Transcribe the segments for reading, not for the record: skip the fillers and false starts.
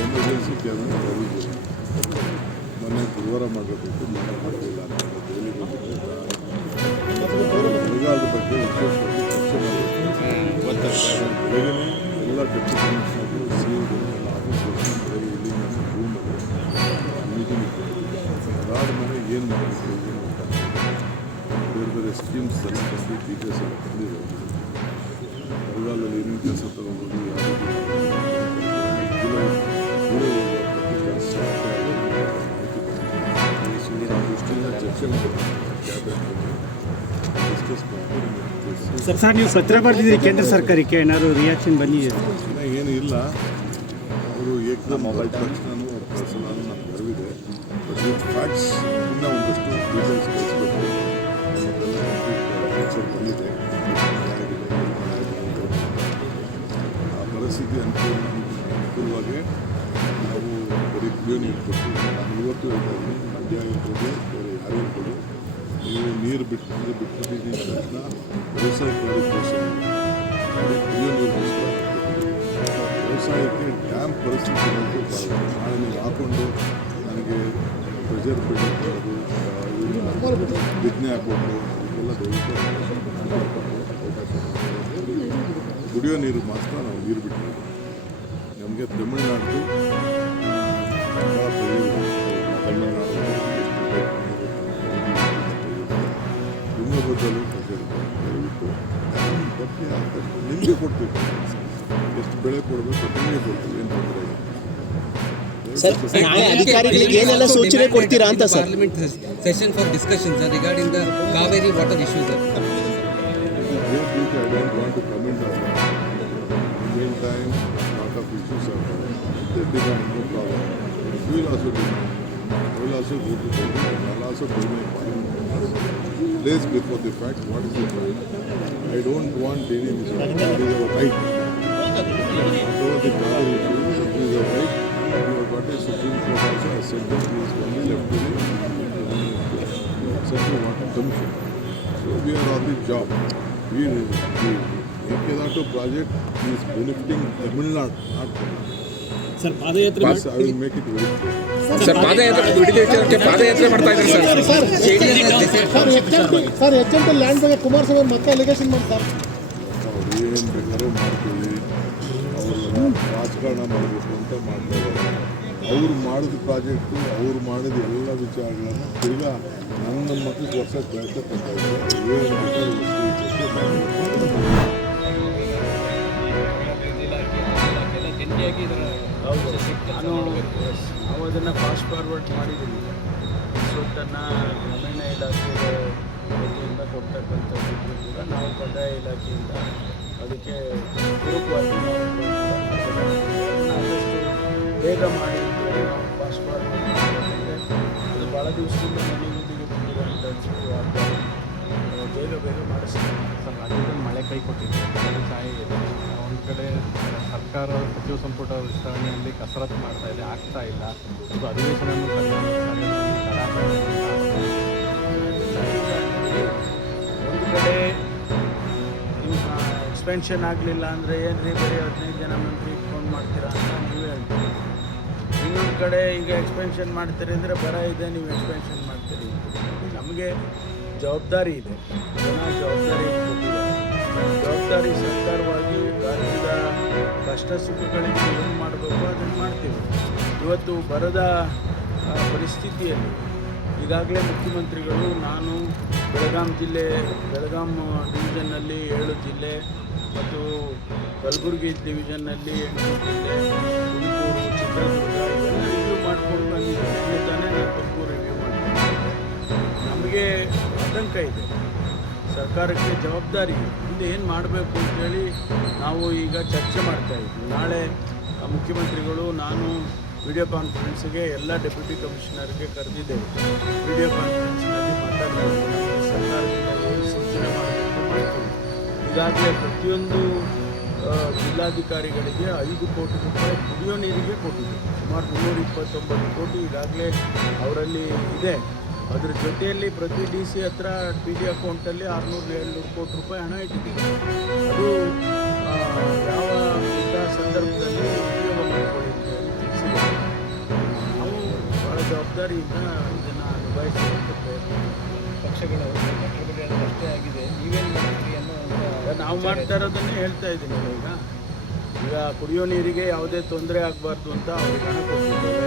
Emergency cabinet ಮೊನ್ನೆ ಗುರುವಾರ ಮಾಡಬೇಕು ಮಾಡಲಿಲ್ಲ ಬರಗಾಲದ ಬಗ್ಗೆ ವಿಶೇಷವಾಗಿ ಚರ್ಚೆ ಮಾಡಬೇಕು. ಎಲ್ಲ ಡೆಪ್ಟಿ ಕಮಿಷನರು ಸಿಇಒಗಳು ಆಫೀಸರ್ಸ್ ಇಲ್ಲಿ ರೂಮಲ್ಲಿ ಮೀಟಿಂಗ್ ಅದಾದಮೇಲೆ ಏನು ಮಾಡಬೇಕು ಬೇರೆ ಬೇರೆ ಸ್ಕೀಮ್ಸ್ ಎಲ್ಲ ಬಂದು ಡೀಟೇಲ್ಸ್ ಎಲ್ಲ ಬಂದಿದೆ. ಬರಗಾಲದಲ್ಲಿ ಏನೇನು ಕೆಲಸ ತಗೋಬೋದು, ಸರ್ ನೀವು ಪತ್ರ ಬರೆದಿದ್ದೀರಿ ಕೇಂದ್ರ ಸರ್ಕಾರಕ್ಕೆ, ಏನಾದರೂ ರಿಯಾಕ್ಷನ್ ಬಂದಿದೆ? ಏನು ಇಲ್ಲ, ಅವರು ಏಕದಮ್ ಮೊಬೈಲ್ ತಕ್ಷಣ ಕಳಿಸೋದು ನಮ್ಗೆ ಅರಿವಿದೆ. ಬಟ್ ವಿತ್ ಫ್ಯಾಕ್ಟ್ಸ್ ಇನ್ನೂ ಒಂದಷ್ಟು ಡೀಟೇಲ್ಸ್ ಕಳಿಸ್ಬೇಕು. ಬಂದಿದೆ ಆ ಪರಿಸ್ಥಿತಿ ಅನುಕೂಲವಾಗಿ ನಾವು ಬರೀ ಕುಡಿಯೋ ನೀರು ಕೊಡ್ತೀವಿ. ನಾನು ಇವತ್ತು ಹೇಳ್ತಾಯಿದ್ದೀನಿ, ಮಂಡ್ಯ ಇರ್ಬೋದು ಬೇರೆ ಯಾರು ಇರ್ಬೋದು, ನೀವು ನೀರು ಬಿಟ್ಟಿದ್ದೀನಿ ತಕ್ಷಣ ವ್ಯವಸಾಯಕ್ಕಾಗಿ ಪ್ರೋತ್ಸಾಹ ಕುಡಿಯೋ ನೀರಿಗೋಸ್ಕರ ವ್ಯವಸಾಯಕ್ಕೆ ಡ್ಯಾಮ್ ಪರಿಸ್ಥಿತಿ ನಾಳೆ ನೀವು ಹಾಕ್ಕೊಂಡು ನನಗೆ ಪ್ರೆಷರ್ ಬಿಡೋದು ಬಿತ್ತನೆ ಹಾಕ್ಕೊಂಡು ಅದಕ್ಕೆಲ್ಲ ದಯವಿಟ್ಟು ಕುಡಿಯೋ ನೀರು ಮಾತ್ರ ನಾವು ನೀರು ಬಿಟ್ಟಿದ್ದೀವಿ. ನಮಗೆ ತಮಿಳುನಾಡು ತುಂಗಭದ್ರಲ್ಲೂ ಪ್ರೆಷರ್ ದಯವಿಟ್ಟು ಬಗ್ಗೆ ಆಗ್ತದೆ. ನಿಮಗೆ ಕೊಡ್ತೀವಿ, ಎಷ್ಟು ಬೆಳೆ ಕೊಡಬೇಕು ನಿಮಗೆ ಕೊಡ್ತೀವಿ, ಏನು ತೊಂದರೆ ಇಲ್ಲ. ಅಧಿಕಾರಿಗಳಿಗೆ ಏನೆಲ್ಲ ಸೂಚನೆ ಕೊಡ್ತೀರಾ ಅಂತ sir? Parliament session for discussion sir regarding the Kaveri water issue sir. I don't want to comment on that. In the meantime, lot of issues are there. They demand, no problem. We will also demand. We will also go to the government. I will also tell my parliament. Place before the fact, what is the fact? I don't want any mistake. It is our right. Whatever the Kaveri issue, it is our right. We have got a Supreme Court also. I said that he is only left to the Central Water Commission. So we are on the job. The Mekedatu project is benefiting Tamil Nadu, not sir ಪಾದಯಾತ್ರೆ Yes, I will make it very clear. Sir ಪಾದಯಾತ್ರೆ ಮಾಡ್ತಾ ಇದ್ದಾರೆ sir ಎಚ್ಚೆಂಟ್ land ಬಗ್ಗೆ ಕುಮಾರಸ್ವಾಮಿ ಮತ್ತೆ allegation ಮಾಡ್ತಾರೆ. ಅವ್ರು ಏನು ಬೇಕಾದ್ರೂ ಮಾಡ್ತೀವಿ, ಅವ್ರನ್ನ ರಾಜಕಾರಣ ಮಾಡಬೇಕು ಅಂತ ಮಾಡ್ತಾ ಇದ್ದಾರೆ. ಅವ್ರು ಮಾಡಿದ ಪ್ರಾಜೆಕ್ಟು, ಅವ್ರು ಮಾಡಿದ ಎಲ್ಲ ವಿಚಾರಗಳನ್ನು ತಿರ್ಗಾ ನನ್ನ ಮಕ್ಕಳಿಗೆ ವರ್ಷಕ್ಕೆ ಪ್ರಯತ್ನ ಪಡ್ತಾ ಇದ್ದಾರೆ. ಏನು ಬೇಕಾದ್ರೂ ನಾವು ಅದನ್ನು ಫಾಸ್ಟ್ ಫಾರ್ವರ್ಡ್ ಮಾಡಿದ್ದೀವಿ. ಸ್ವತ್ತನ್ನು ಗ್ರಾಮೀಣ ಇಲಾಖೆಗೆ ವತಿಯಿಂದ ಕೊಡ್ತಕ್ಕಂಥದ್ದು ಕೂಡ ನಾವು ಕಂದಾಯ ಇಲಾಖೆಯಿಂದ ಅದಕ್ಕೆ ಪೂರಕವಾಗಿ ಆದಷ್ಟು ಬೇಗ ಮಾಡಿ ನಾವು ಫಾಸ್ಟ್ ಫಾರ್ವರ್ಡ್ ಮಾಡಿದ್ರೆ ಅದು ಭಾಳ ದಿವಸದಿಂದ ಮನೆಗೆ ಬಂದಿರೋಂಥದ್ದು ಬೇಗ ಮಾಡಿಸ್ತೀವಿ. ಸರ್, ರಾಜ್ಯದಲ್ಲಿ ಮಳೆ ಕೈ ಕೊಟ್ಟಿದೆ, ಛಾಯೆ ಇದೆ. ಒಂದು ಕಡೆ ಸರ್ಕಾರ ಸಚಿವ ಸಂಪುಟ ವಿಸ್ತರಣೆಯಲ್ಲಿ ಕಸರತ್ತು ಮಾಡ್ತಾ ಇದೆ, ಆಗ್ತಾ ಇಲ್ಲ. ಇದು ಅಧಿವೇಶನವನ್ನು ಒಂದು ಕಡೆ ಎಕ್ಸ್ಪೆನ್ಷನ್ ಆಗಲಿಲ್ಲ ಅಂದರೆ ಏನು ರೀ ಬರೀ 15 ಜನ ಮಂತ್ರಿ ಫೋನ್ ಮಾಡ್ತೀರಾ ಅಂತ ನೀವೇ ಹೇಳ್ತೀರಿ. ಇನ್ನೊಂದು ಕಡೆ ಈಗ ಎಕ್ಸ್ಪೆನ್ಷನ್ ಮಾಡ್ತೀರಿ ಅಂದರೆ ಬರ ಇದೆ, ನೀವು ಎಕ್ಸ್ಪೆನ್ಷನ್ ಮಾಡ್ತೀರಿ. ನಮಗೆ ಜವಾಬ್ದಾರಿ ಇದೆ, ಜನ ಜವಾಬ್ದಾರಿ ಜವಾಬ್ದಾರಿ ಸರ್ಕಾರವಾಗಿ ರಾಜ್ಯದ ಕಷ್ಟ ಸುಖಗಳಿಗೆ ಏನು ಮಾಡಬೇಕು ಅದನ್ನು ಮಾಡ್ತೀವಿ. ಇವತ್ತು ಬರದ ಪರಿಸ್ಥಿತಿಯಲ್ಲಿ ಈಗಾಗಲೇ ಮುಖ್ಯಮಂತ್ರಿಗಳು, ನಾನು ಬೆಳಗಾಂ ಡಿವಿಷನ್ನಲ್ಲಿ 7 ಜಿಲ್ಲೆ ಮತ್ತು ಕಲಬುರಗಿ ಡಿವಿಷನ್ನಲ್ಲಿ 8 ಜಿಲ್ಲೆ, ತುಮಕೂರು, ಚಿತ್ರದುರ್ಗ ಇವೆಲ್ಲ ರಿವ್ಯೂ ಮಾಡ್ಕೊಂಡು ಬಂದಿದ್ದೀನಿ. ತಾನೇ ನಾನು ತುಮಕೂರು ರಿವ್ಯೂ ಮಾಡ್ತೀನಿ. ನಮಗೆ ಆತಂಕ ಇದೆ, ಸರ್ಕಾರಕ್ಕೆ ಜವಾಬ್ದಾರಿ ಇದೆ. ಮುಂದೆ ಏನು ಮಾಡಬೇಕು ಅಂತೇಳಿ ನಾವು ಈಗ ಚರ್ಚೆ ಮಾಡ್ತಾಯಿದ್ವಿ. ನಾಳೆ ಮುಖ್ಯಮಂತ್ರಿಗಳು, ನಾನು ವಿಡಿಯೋ ಕಾನ್ಫರೆನ್ಸ್ಗೆ ಎಲ್ಲ ಡೆಪ್ಯೂಟಿ ಕಮಿಷನರ್ಗೆ ಕರೆದಿದ್ದೇವೆ. ವಿಡಿಯೋ ಕಾನ್ಫರೆನ್ಸ್ನಲ್ಲಿ ಮಾತಾಡ್ತಾ ಸರ್ಕಾರದಿಂದ ಏನು ಸೂಚನೆ ಮಾಡಬೇಕು ಮಾಡ್ತೀವಿ. ಈಗಾಗಲೇ ಪ್ರತಿಯೊಂದು ಜಿಲ್ಲಾಧಿಕಾರಿಗಳಿಗೆ 5 ಕೋಟಿ ರೂಪಾಯಿ ಕುಡಿಯೋ ನೀರಿಗೆ ಕೊಟ್ಟಿದೆ. ಸುಮಾರು 329 ಕೋಟಿ ಈಗಾಗಲೇ ಅವರಲ್ಲಿ ಇದೆ. ಅದ್ರ ಜೊತೆಯಲ್ಲಿ ಪ್ರತಿ DC ಹತ್ರ PD ಅಕೌಂಟಲ್ಲಿ 600-700 ಕೋಟಿ ರೂಪಾಯಿ ಹಣ ಇಟ್ಟಿದ್ದೀವಿ. ಅದು ಯಾವ ಇಂಥ ಸಂದರ್ಭದಲ್ಲಿ ಉಪಯೋಗ ಮಾಡಿಕೊಳ್ಳುತ್ತೆ ಅಂತ ತಿಳಿಸಿದೆ. ನಾವು ಭಾಳ ಜವಾಬ್ದಾರಿಯಿಂದ ಇದನ್ನು ನಿಭಾಯಿಸುವಂಥ ಪ್ರಯತ್ನ ಪಕ್ಷಗಳು ಅಷ್ಟೇ ಆಗಿದೆ, ನೀವೇನು ಮಾಡ್ತೀರಿ ಅನ್ನೋ ನಾವು ಮಾಡ್ತಾ ಇರೋದನ್ನೇ ಹೇಳ್ತಾ ಇದ್ದೀನಿ. ಈಗ ಕುಡಿಯೋ ನೀರಿಗೆ ಯಾವುದೇ ತೊಂದರೆ ಆಗಬಾರ್ದು ಅಂತ ಅವ್ರಿಗೆ ಹಣ ಕೊಟ್ಟಿದ್ದೇವೆ.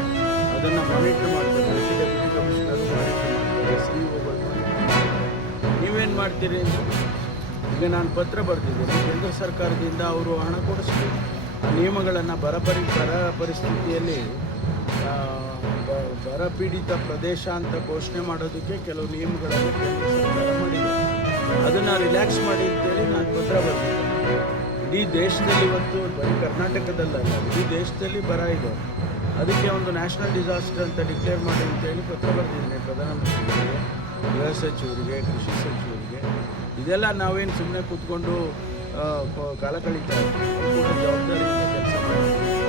ಅದನ್ನು ಮಾನಿಟ್ರ್ ಮಾಡ್ತಾರೆ, ಡೆಪ್ಯೂಟಿ ಕಮಿಷನರು ಮಾನಿಟ್ರ್ ಮಾಡ್ತಾರೆ, CEO ನೀವೇನು ಮಾಡ್ತೀರಿ ಅಂತ. ಈಗ ನಾನು ಪತ್ರ ಬರೆದಿದ್ದೀನಿ ಕೇಂದ್ರ ಸರ್ಕಾರದಿಂದ ಅವರು ಹಣ ಕೊಡಿಸ್ಬೇಕು. ಆ ನಿಯಮಗಳನ್ನು ಬರ ಪರಿಸ್ಥಿತಿಯಲ್ಲಿ ಬರ ಪೀಡಿತ ಪ್ರದೇಶ ಅಂತ ಘೋಷಣೆ ಮಾಡೋದಕ್ಕೆ ಕೆಲವು ನಿಯಮಗಳನ್ನು ಕೇಂದ್ರ ಸರ್ಕಾರ ಮಾಡಿದೆ. ಅದನ್ನು ರಿಲ್ಯಾಕ್ಸ್ ಮಾಡಿ ಅಂತೇಳಿ ನಾನು ಪತ್ರ ಬರೆದಿದ್ದೆ. ಇಡೀ ದೇಶದಲ್ಲಿ ಇವತ್ತು ಬರೀ ಕರ್ನಾಟಕದಲ್ಲ, ಇಡೀ ದೇಶದಲ್ಲಿ ಬರ ಇದೆ. ಅದಕ್ಕೆ ಒಂದು ನ್ಯಾಷನಲ್ ಡಿಸಾಸ್ಟರ್ ಅಂತ ಡಿಕ್ಲೇರ್ ಮಾಡಿ ಅಂತೇಳಿ ಪತ್ರ ಬರೆದಿದ್ದೀನಿ ಪ್ರಧಾನಮಂತ್ರಿಗಳಿಗೆ, ಗೃಹ ಸಚಿವರಿಗೆ, ಕೃಷಿ ಸಚಿವರಿಗೆ. ಇದೆಲ್ಲ ನಾವೇನು ಸುಮ್ಮನೆ ಕೂತ್ಕೊಂಡು ಕಾಲ ಕಳೀತಾ ಇದ್ದೀವಿ. ಜವಾಬ್ದಾರಿಯಿಂದ ಕೆಲಸ ಮಾಡ್ತೀವಿ.